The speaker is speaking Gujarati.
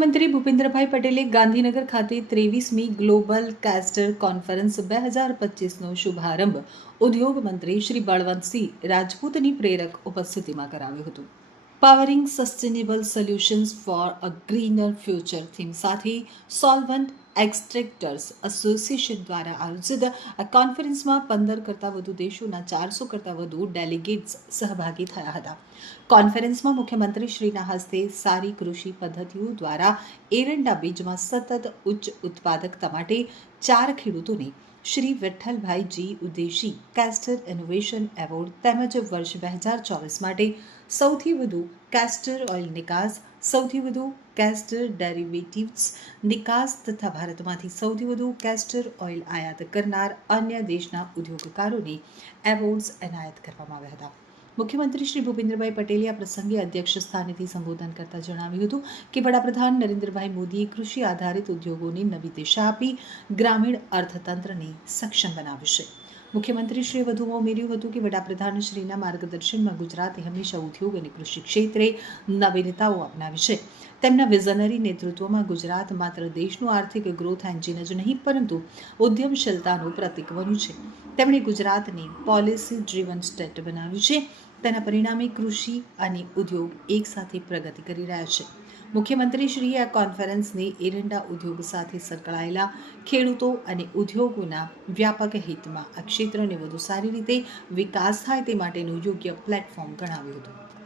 મુખ્યમંત્રી ભૂપેન્દ્રભાઈ પટેલે ગાંધીનગર ખાતે 23મી ગ્લોબલ કેસ્ટર કોન્ફરન્સ 2025નો શુભારંભ ઉદ્યોગ મંત્રી શ્રી બળવંતસિંહ રાજપૂતની પ્રેરક ઉપસ્થિતિમાં કરાવ્યો હતો. Powering sustainable solutions for a greener future theme સાથે સોલ્વન્ટ એક્સટ્રેક્ટર્સ એસોસિએશન દ્વારા આયોજિત આ કોન્ફરન્સમાં 15 કરતાં વધુ દેશોના 400 કરતાં વધુ ડેલિગેટ્સ સહભાગી થયા હતા. કોન્ફરન્સમાં મુખ્યમંત્રીશ્રીના હસ્તે સારી કૃષિ પદ્ધતિઓ દ્વારા એરંડા બીજમાં સતત ઉચ્ચ ઉત્પાદકતા માટે 4 ખેડૂતોને Shri વિઠ્ઠલભાઈજી Udeshi castor innovation award તેમજ વર્ષ 2024 માટે સૌથી વધુ કેસ્ટર ઓઇલ નિકાસ, સૌથી વધુ કેસ્ટર ડેરિવેટિવ્સ નિકાસ તથા ભારતમાંથી સૌથી વધુ કેસ્ટર ઓઇલ આયાત કરનાર અન્ય દેશના ઉદ્યોગકારોને એવોર્ડ્સ એનાયત કરવામાં આવ્યા હતા. મુખ્યમંત્રી શ્રી ભૂપેન્દ્રભાઈ પટેલે આ પ્રસંગે અધ્યક્ષ સ્થાનેથી સંબોધન કરતા જણાવ્યું હતું કે વડાપ્રધાન નરેન્દ્રભાઈ મોદીએ કૃષિ આધારિત ઉદ્યોગોને નવી દિશા આપી ગ્રામીણ અર્થતંત્રને સક્ષમ બનાવ્યું છે. મુખ્યમંત્રીશ્રીએ વધુમાં ઉમેર્યું હતું કે વડાપ્રધાનશ્રીના માર્ગદર્શનમાં ગુજરાતે હંમેશા ઉદ્યોગ અને કૃષિ ક્ષેત્રે નવીનતાઓ અપનાવી છે. તેમના વિઝનરી નેતૃત્વમાં ગુજરાત માત્ર દેશનું આર્થિક ગ્રોથ એન્જિન જ નહીં પરંતુ ઉદ્યમશીલતાનું પ્રતીક બન્યું છે. તેમણે ગુજરાતને પોલિસી ડ્રીવન સ્ટેટ બનાવ્યું છે. તેના પરિણામે કૃષિ અને ઉદ્યોગ એકસાથે પ્રગતિ કરી રહ્યા છે. મુખ્યમંત્રીશ્રીએ આ કોન્ફરન્સને એરંડા ઉદ્યોગ સાથે સંકળાયેલા ખેડૂતો અને ઉદ્યોગોના વ્યાપક હિતમાં આ ક્ષેત્રને વધુ સારી રીતે વિકાસ થાય તે માટેનું યોગ્ય પ્લેટફોર્મ ગણાવ્યું હતું.